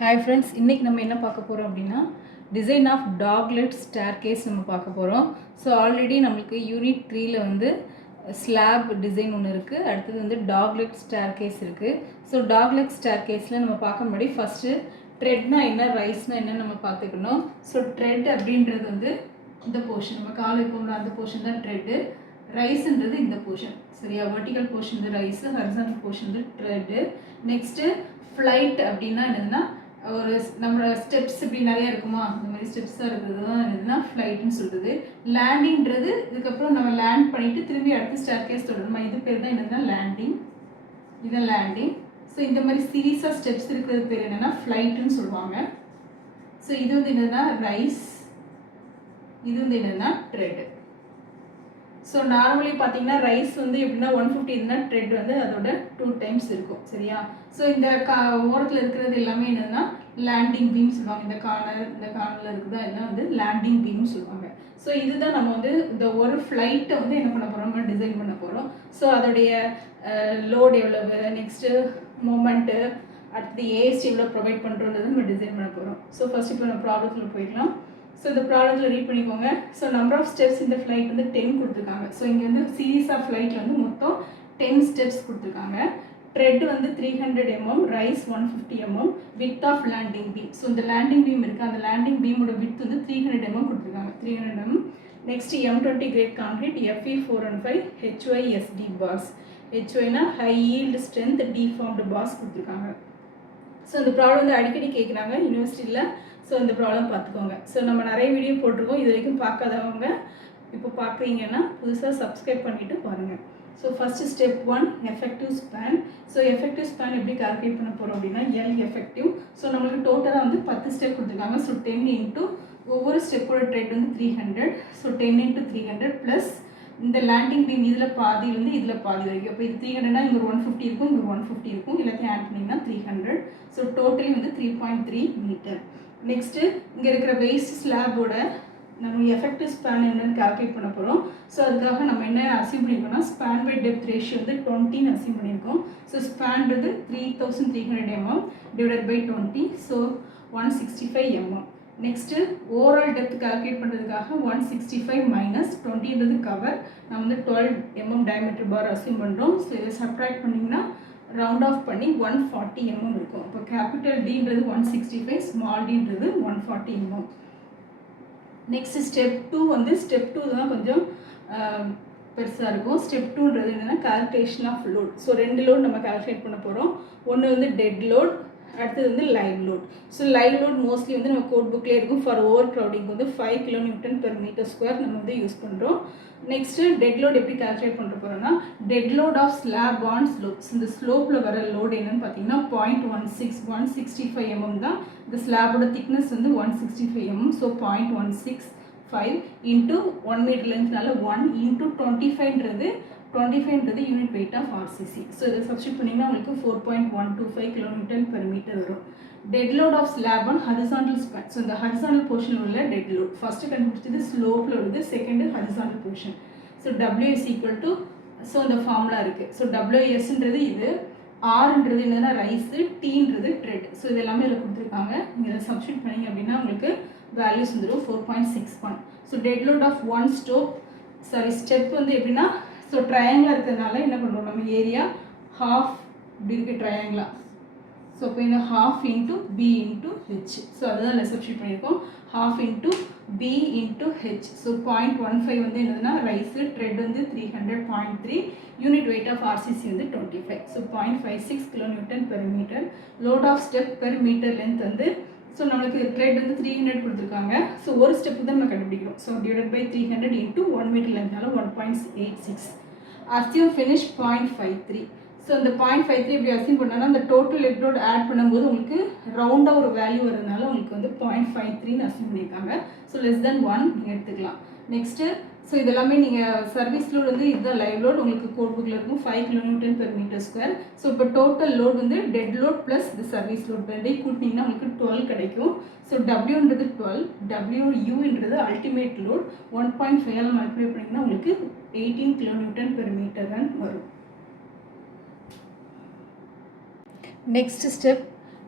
Hi friends, இன்றைக்கி நம்ம என்ன பார்க்க போகிறோம் அப்படின்னா டிசைன் ஆஃப் டாக்லெட் ஸ்டேர்கேஸ் நம்ம பார்க்க போகிறோம். ஸோ ஆல்ரெடி நம்மளுக்கு யூனிட் 3ல் வந்து ஸ்லாப் டிசைன் ஒன்று இருக்குது, அடுத்தது வந்து டாக்லெட் ஸ்டேர்கேஸ் இருக்குது. ஸோ டாக்லெட் ஸ்டேர்கேஸில் நம்ம பார்க்க முன்னாடி ஃபஸ்ட்டு ட்ரெட்னா என்ன, ரைஸ்னா என்னன்னு நம்ம பார்த்துக்கணும். ஸோ ட்ரெட் அப்படின்றது வந்து இந்த போர்ஷன், நம்ம கால் வைப்போம்ல அந்த போர்ஷன் தான் ட்ரெட்டு. ரைஸ்ன்றது இந்த போர்ஷன், சரியா? வெர்டிக்கல் போர்ஷன் வந்து ரைஸு, ஹரிசாண்டல் போர்ஷன் வந்து ட்ரெட்டு. நெக்ஸ்ட்டு ஃப்ளைட் அப்படின்னா என்னதுன்னா ஒரு நம்மளோட ஸ்டெப்ஸ் இப்படி நிறையா இருக்குமா, இந்த மாதிரி ஸ்டெப்ஸாக இருக்கிறது தான் என்னதுன்னா ஃப்ளைட்னு சொல்கிறது. லேண்டிங்கிறது இதுக்கப்புறம் நம்ம லேண்ட் பண்ணிவிட்டு திரும்பி அடுத்து ஸ்டேர்கேஸ் தொடருமா, இது பேர் தான் என்னதுன்னா லேண்டிங். இதுதான் லேண்டிங். ஸோ இந்த மாதிரி சீரீஸாக ஸ்டெப்ஸ் இருக்கிறது பேர் என்னென்னா ஃப்ளைட்டுன்னு சொல்லுவாங்க. ஸோ இது வந்து என்னதுன்னா ரைஸ், இது வந்து என்னதுன்னா ட்ரெட். ஸோ நார்மலி பார்த்தீங்கன்னா ரைஸ் வந்து எப்படின்னா 150 இதுனா ட்ரெட் வந்து அதோட 2 டைம்ஸ் இருக்கும், சரியா? ஸோ இந்த ஓரத்தில் இருக்கிறது எல்லாமே என்னதுன்னா லேண்டிங் பீம் சொல்லுவாங்க. இந்த கார்னரில் இருக்கிறதா எல்லாம் வந்து லேண்டிங் பீம் சொல்லுவாங்க. ஸோ இதுதான் நம்ம வந்து இந்த ஒரு ஃப்ளைட்டை வந்து என்ன பண்ண போகிறோம், நம்ம டிசைன் பண்ண போகிறோம். ஸோ அதோடைய லோடு எவ்வளவு, நெக்ஸ்ட்டு மொமெண்ட்டு, அடுத்தது ஏஎஸ்டி எவ்வளோ ப்ரொவைட் பண்ணுறோன்றது நம்ம டிசைன் பண்ண போகிறோம். ஸோ ஃபஸ்ட் இப்போ நம்ம ப்ராப்ளத்தில் போயிடலாம். ஸோ இந்த ப்ராப்ளத்தில் ரீட் பண்ணிக்கோங்க. ஸோ நம்பர் ஆஃப் ஸ்டெப்ஸ் இந்த ஃப்ளைட் வந்து 10 கொடுத்துருக்காங்க. ஸோ இங்கே வந்து சீரீஸ் ஆஃப் ஃப்ளைட்டில் வந்து மொத்தம் 10 ஸ்டெப்ஸ் கொடுத்துருக்காங்க. ட்ரெட் வந்து 300 mm, rise 150 mm, width of landing beam. So இந்த லேண்டிங் பீம் இருக்குது, அந்த லேண்டிங் பீமோட வித் வந்து 300 mm கொடுத்துருக்காங்க, 300 mm. Next M20 grade concrete FE 415 HYSD bars. HYனா high yield strength deformed bars கொடுத்துருக்காங்க. ஸோ இந்த ப்ராப்ளம் வந்து அடிக்கடி கேட்குறாங்க யூனிவர்சிட்டியில். ஸோ இந்த ப்ராப்ளம் பார்த்துக்கோங்க. ஸோ நம்ம நிறைய வீடியோ போட்டிருக்கோம், இது வரைக்கும் பார்க்காதவங்க இப்போ பார்க்குறீங்கன்னா புதுசாக சப்ஸ்கிரைப் பண்ணிவிட்டு பாருங்கள். So first step 1 effective span. So effective span எப்படி கால்குலேட் பண்ண போகிறோம் அப்படின்னா எல் எஃபெக்டிவ். ஸோ நம்மளுக்கு டோட்டலாக வந்து 10 ஸ்டெப் கொடுத்துருக்காங்க. ஸோ 10 இன்ட்டு ஒவ்வொரு ஸ்டெப்போட ட்ரெட் வந்து 300. ஸோ 10 இன்ட்டு 300 ப்ளஸ் இந்த லேண்டிங் பீம் இதில் பாதி வந்து இதில் பாதி வரைக்கும். அப்போ இது 300னா இங்கே ஒரு 150 இருக்கும், இங்கே 150 இருக்கும், எல்லாத்தையும் ஆட் பண்ணிங்கன்னா 300. ஸோ டோட்டலி வந்து 3.3 மீட்டர். நெக்ஸ்ட்டு இங்கே இருக்கிற வேஸ்ட் ஸ்லாபோட நம்ம எஃபெக்டிவ் ஸ்பேன் என்னன்னு கால்குலேட் பண்ண போகிறோம். ஸோ அதுக்காக நம்ம என்ன அசீவ் பண்ணியிருக்கோம்னா ஸ்பேன் பை டெப்த் ரேஷியோ வந்து 20ன்னு அசீவ் பண்ணியிருக்கோம். ஸோ ஸ்பேன்றது 3300 mm divided by 20, so 165 mm. Next overall depth calculate பண்ணுறதுக்காக 165 மைனஸ் 20ன்றது கவர், நம்ம வந்து 12 mm டயமீட்டர் பார் அசீவ் பண்ணுறோம். ஸோ இதை சப்ட்ராக்ட் பண்ணிங்கன்னா ரவுண்ட் ஆஃப் பண்ணி 140 mm இருக்கும். இப்போ கேபிட்டல் டின்றது 165, ஸ்மால் டின்றது 140 mm. நெக்ஸ்ட் ஸ்டெப் 2 வந்து ஸ்டெப் 2 தான் கொஞ்சம் பெருசாக இருக்கும். ஸ்டெப் 2ன்றது என்னென்னா calculation of load. So 2 load நம்ம கால்குலேட் பண்ண போகிறோம். ஒன்று வந்து டெட் லோட், அடுத்தது வந்து live load. So live load mostly வந்து நம்ம கோட் புக்லேயே இருக்கும். ஃபார் ஓவர் க்ரௌடிங் வந்து 5 kN/m² நம்ம வந்து யூஸ் பண்ணுறோம். நெக்ஸ்ட்டு டெட் லோட் எப்படி கால்குலேட் பண்ணுற போகிறோம்னா dead load of slab on slopes. இந்த ஸ்லோப்பில் வர லோடு என்னென்னு பார்த்தீங்கன்னா 165 mm தான். இந்த ஸ்லாபோட திக்னஸ் வந்து 165 mm. ஸோ 0.165 இன்ட்டு 1 மீட்டர் லென்த்னால 1 இன்ட்டு 25ன்றது unit weight of RCC. So இதை சப்ஸ்டியூட் பண்ணிங்கன்னா உங்களுக்கு 4.125 kN/m வரும். Dead load of slab on horizontal span. So இந்த ஹரிசாண்டல் போர்ஷனில் உள்ள டெட் லோட் ஃபஸ்ட்டு கண்டுபிடிச்சது ஸ்லோப்பில் உள்ளது, second horizontal portion. So W is equal to, so இந்த ஃபார்முலா இருக்குது. ஸோ WSன்றது இது, Rன்றது என்னன்னா ரைஸு, Tன்றது ட்ரெட். ஸோ இது எல்லாமே இதில் கொடுத்துருக்காங்க. நீங்கள் இதை சப்ஸ்டியூட் பண்ணிங்க அப்படின்னா உங்களுக்கு வேல்யூஸ் வந்துடும் 4.61. So dead load of one step வந்து எப்படின்னா, ஸோ ட்ரையாங்கிளாக இருக்கிறதுனால என்ன பண்ணுறோம், நம்ம ஏரியா ஹாஃப் இப்படி இருக்குது ட்ரையாங்கிளாக. ஸோ இப்போ இந்த half into B into H. So அதுதான் அதில் சப்ஸ்டியூட் பண்ணியிருக்கோம். Half into B into H. So 0.15 வந்து என்னதுன்னா ரைஸு, ட்ரெட் வந்து 300, 0.3, யூனிட் வெயிட் ஆஃப் RCC வந்து 25. So 0.56 kN/m. Load of step per metre length வந்து, ஸோ நம்மளுக்கு ட்ரெட் வந்து 300 கொடுத்துருக்காங்க. ஸோ ஒரு ஸ்டெப்பு தான் நம்ம கண்டுபிடிக்கிறோம். So divided by 300 into 1 metre லென்த்னால 1.86. Assume finish 0.53. ஸோ இந்த 0.53 இப்படி அசியூம் பண்ணோன்னா அந்த டோட்டல் லெட் லோட் ஆட் பண்ணும்போது உங்களுக்கு ரவுண்டாக ஒரு வேல்யூ வரதுனால உங்களுக்கு வந்து 0.53ன்னு அசியூம் பண்ணியிருக்காங்க. ஸோ லெஸ் தென் 1 நீங்கள் எடுத்துக்கலாம். நெக்ஸ்ட்டு ஸோ இதெல்லாமே நீங்கள் சர்வீஸ் லோட் வந்து இதுதான் லைவ் லோட் உங்களுக்கு கோட் புக்கில் இருக்கும் 5 kN/m². ஸோ இப்போ டோட்டல் லோட் வந்து டெட் லோட் ப்ளஸ் இந்த சர்வீஸ் லோட் ரெண்டையும் கூட்டினீங்கன்னா உங்களுக்கு 12 கிடைக்கும். ஸோ Wன்றது 12, WUன்றது அல்டிமேட் லோட் 1.5 மல்டிப்ளை பண்ணிங்கன்னா உங்களுக்கு 18 kN/m வரும். Next step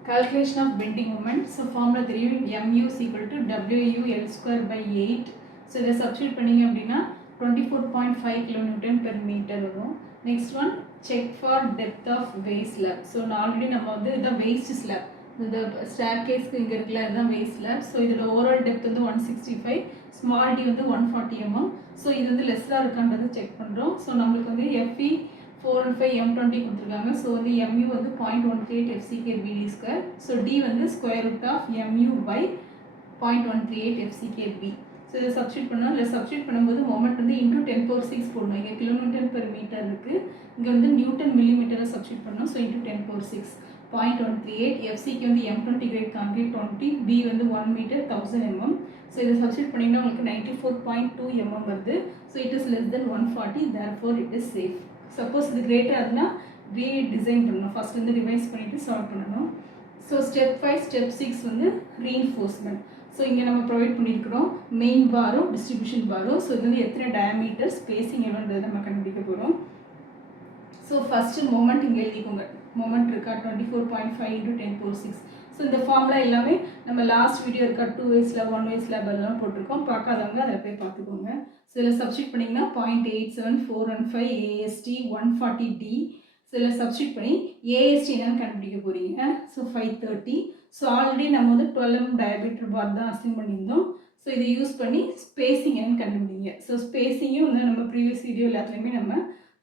Calculation of bending moment. So formula தெரியும் mu is equal to wu L square by 8. So இதை substitute பண்ணிங்க அப்படின்னா 24.5 kilonewton per meter வரும். Next one, check for depth of waist slab. So நான் already நம்ம வந்து இதான் waist slab. இந்த staircase இங்கே இருக்குல்ல இதுதான் waist slab. So இதில் overall depth வந்து 165, small d வந்து 140 mm. So இது வந்து லெஸ்ஸாக இருக்கான்றது செக் பண்ணுறோம். ஸோ நம்மளுக்கு வந்து FE 4 and 5 M20 கொடுத்துருக்காங்க. ஸோ வந்து MU வந்து 0.138 FCK BD square. So D வந்து square root of MU by 0.138 FCK B. So இதை சப்ஸ்டியூட் பண்ணோம். இல்லை சப்ஸ்டியூட் பண்ணும்போது மொமெண்ட் வந்து இன்டூ 10⁶ போடணும். இங்கே கிலோமீட்டர் பெர் மீட்டர் இருக்குது, இங்கே வந்து நியூட்டன் மில்லிமீட்டரில் சப்ஸ்டியூட் பண்ணோம். So into 10⁶ 0.138. FCK வந்து M20 கிரேட் கான்கிரீட் 20, B வந்து 1 மீட்டர் 1000 mm. ஸோ இதை சப்ஸ்டியூட் பண்ணிங்கன்னா உங்களுக்கு 94.2 mm வருது. So it is less than 140, therefore it is safe. Suppose இது கிரேட்டாக இருந்தால் ரீடிசைன் பண்ணணும், ஃபஸ்ட் வந்து ரிவைஸ் பண்ணிவிட்டு சால்வ் பண்ணணும். ஸோ ஸ்டெப் 5 ஸ்டெப் 6 வந்து ரீஇன்ஃபோர்ஸ்மெண்ட். ஸோ இங்கே நம்ம ப்ரொவைட் பண்ணியிருக்கிறோம் மெயின் பாரும் டிஸ்ட்ரிபியூஷன் பாரும். ஸோ இது வந்து எத்தனை டயாமீட்டர் ஸ்பேசிங் எவ்வளோன்றது நம்ம கண்டுபிடிக்க போகிறோம். ஸோ ஃபஸ்ட்டு மொமெண்ட் இங்கே எழுதிக்கோங்க. மொமெண்ட் இருக்கா 24.5 × 10⁶. ஸோ இந்த ஃபார்முலா எல்லாமே நம்ம லாஸ்ட் வீடியோ இருக்கா 2 ways slab 1 way slab அதெல்லாம் போட்டிருக்கோம். பார்க்காதவங்க அதை போய் பார்த்துக்கோங்க. ஸோ இதில் சப்ஸ்டியூட் பண்ணிங்கன்னா 0.8745 AST 140D. ஸோ இதில் சப்ஸ்டியூட் பண்ணி AST என்னன்னு கண்டுபிடிக்க போகிறீங்க. ஸோ 530. ஸோ ஆல்ரெடி நம்ம வந்து 12 mm டயாமீட்டர் பார் தான் அசைன் பண்ணியிருந்தோம். ஸோ இதை யூஸ் பண்ணி ஸ்பேசிங் என்னன்னு கண்டுபிடிங்க. ஸோ ஸ்பேசிங்கும் வந்து நம்ம ப்ரீவியஸ் வீடியோ எல்லாத்துலேயுமே நம்ம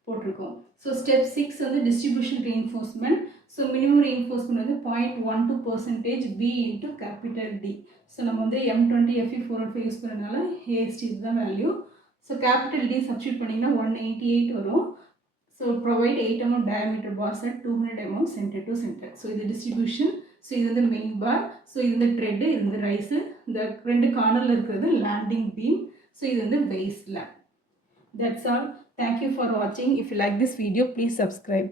போட்டிருக்கோம். ஸோ ஸ்டெப் 6 வந்து distribution reinforcement. So minimum reinforcement வந்து 0.12% B into capital D. So நம்ம வந்து M20 FE 4 and 5 யூஸ் பண்ணனால AST இதுதான் value. So capital D substitute பண்ணிங்கன்னா 188 வரும். So provide 8 mm diameter bars at 200 mm centre to centre. So இது distribution. So இது வந்து மெயின் பார். ஸோ இது வந்து த்ரெட்டு, இது வந்து ரைஸு, இந்த ரெண்டு கார்னரில் இருக்கிறது லேண்டிங் பீம். ஸோ இது வந்து waste slab. That's all. Thank you for watching. If you like this video, please subscribe.